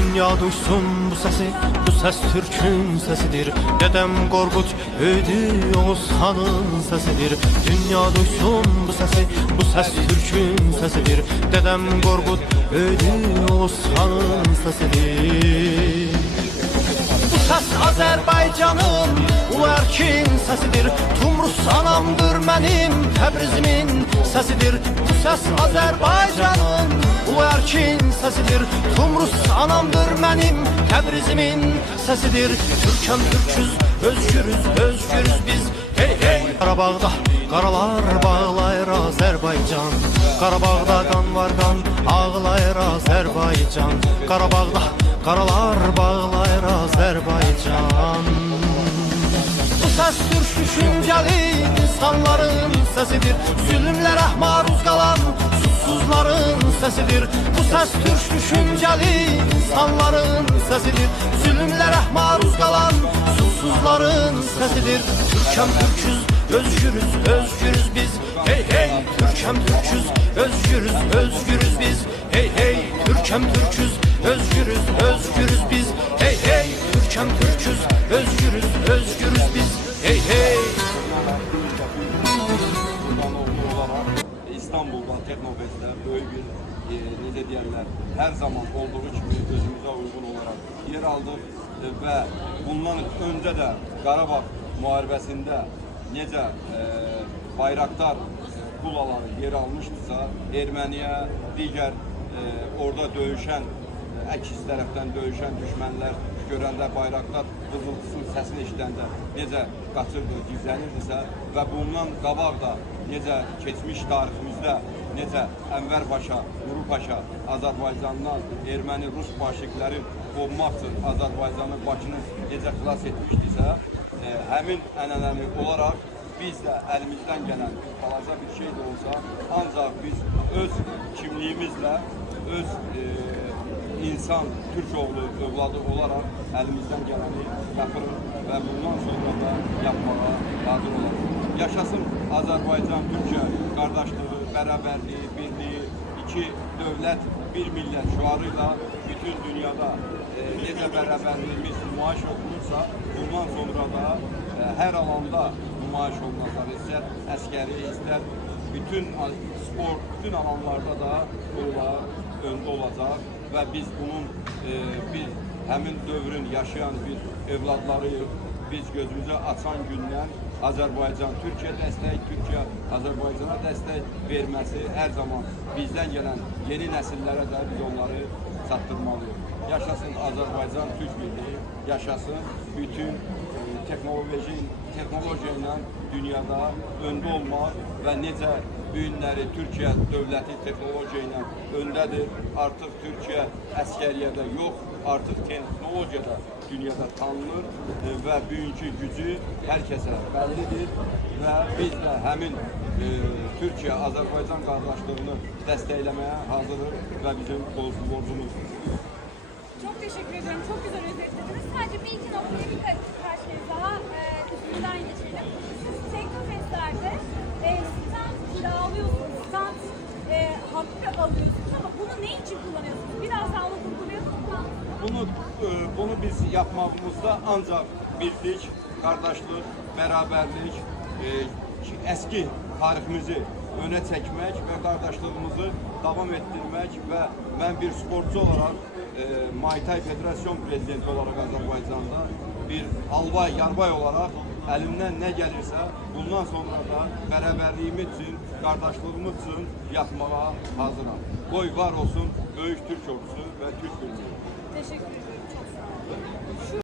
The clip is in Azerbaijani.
Dünya duysun bu sesi, bu ses Türk'ün sesidir. Dedem Korkut öydü Oğuzhan'ın sesidir. Dünya duysun bu sesi, bu ses Türk'ün sesidir. Dedem Korkut öydü Oğuzhan'ın sesidir. Bu ses Azerbaycan'ın ulu erkin sesidir. Tumrus anamdır benim Təbrizimin sesidir. Bu ses Azerbaycan'ın ulu erkin sesidir. Tumrus anamdır benim Təbrizimin sesidir. Türk'üm Türk'üz, özgürüz, özgürüz biz. Hey hey. Qarabağda qaralar bağlayır Azerbaycan. Qarabağda qan var qan, ağlayır Azerbaycan. Qarabağda qaralar bağlayır Azerbaycan. Bu ses Türk düşünceli insanların sesidir. Zulümlere maruz kalan susuzların sesidir. Bu ses Türk düşünceli insanların sesidir. Zulümlere maruz kalan susuzların sesidir. Türk'üm Türk'üz, özgürüz, özgürüz biz. Hey hey. Türk'üm Türk'üz, özgürüz, özgürüz biz. Hey hey. Türk'üm Türk'üz, özgürüz, özgürüz biz. Hey hey. Türk'üm Türk'üz, özgürüz, özgürüz biz. Hey hey. İstanbul'da Teknofest'te böyle bir ne diyenler her zaman olduğu gibi özümüze uygun olarak yer aldık ve bundan önce de Qarabağ müharibəsində necə bayraktar kulaları yer almıştısa Erməniyə, digər orada döyüşən əks tərəfdən döyüşən düşmənlər görəndə bayraklar qızıltısının səsini eşidəndə necə qaçırdı, gizlənirdisə və bundan qabaq da necə keçmiş tariximizdə necə Ənvər Paşa, Nuru Paşa Azərbaycandan erməni Rus başlıqları qovmaq üçün Azərbaycanın Bakını necə xilas etmişdisə, həmin ənənəvi olaraq biz də əlimizdən gələn balaca bir şey də olsa, ancaq biz öz kimliyimizlə, öz insan, Türk oğlu, övladı olaraq əlimizdən gələni yapırıq və bundan sonra da yapmağa hazır oluruz. Yaşasın Azərbaycan, Türkiyə qardaşlığı, bərabərliyi, birliyi, iki dövlət, bir millət şüarıyla bütün dünyada necə bərabərliyimiz nümayiş olunursa, bundan sonra da hər alanda nümayiş olunacaq. İstər əskəri, istər bütün spor, bütün alanlarda da bunlar öndə olacaq və biz bunun həmin dövrün yaşayan bir evladlarıyıq. Biz gözümüzü açan gündən Azərbaycan, Türkiyə dəstək, Türkiyə Azərbaycana dəstək verməsi hər zaman bizdən gələn yeni nəsillərə də biz onları çatdırmalıyıq. Yaşasın Azərbaycan, Türk birliyi, yaşasın bütün teknolojiya ilə dünyada öndə olmaq və necə bu günləri Türkiyə dövləti teknolojiya ilə öndədir. Artıq Türkiyə əskəriyyədə yox, artıq texnologiyada dünyada tanınır və bugünkü gücü hər kəsə bəllidir və biz də həmin Türkiyə-Azərbaycan qardaşlığını dəstəkləməyə hazırıq və bizim borcumuzdur. Çok teşekkür ederim. Çok güzel özetlediniz. Sadece bir iki noktaya birkaç kez daha üstünden geçelim. Siz Teknofest'lerde stand kiralıyorsunuz, stand hakkı alıyorsunuz ama bunu ne için kullanıyorsunuz? Biraz daha onu vurgulayalım mı? Bunu biz yapmamızda ancak birlik, kardeşlik, beraberlik, eski tariximizi öne çekmek ve kardeşliğimizi devam ettirmek ve ben bir sporcu olarak Muay Thai Federasyon Prezidenti olarak Azerbaycan'da bir albay, yarbay olarak elimden ne gelirse bundan sonra da beraberliğimiz için, kardeşliğimiz için yapmaya hazırım. Qoy var olsun Böyük Türk Ordusu ve Türk Birliği. Teşekkür ederim. Çok sağ olun.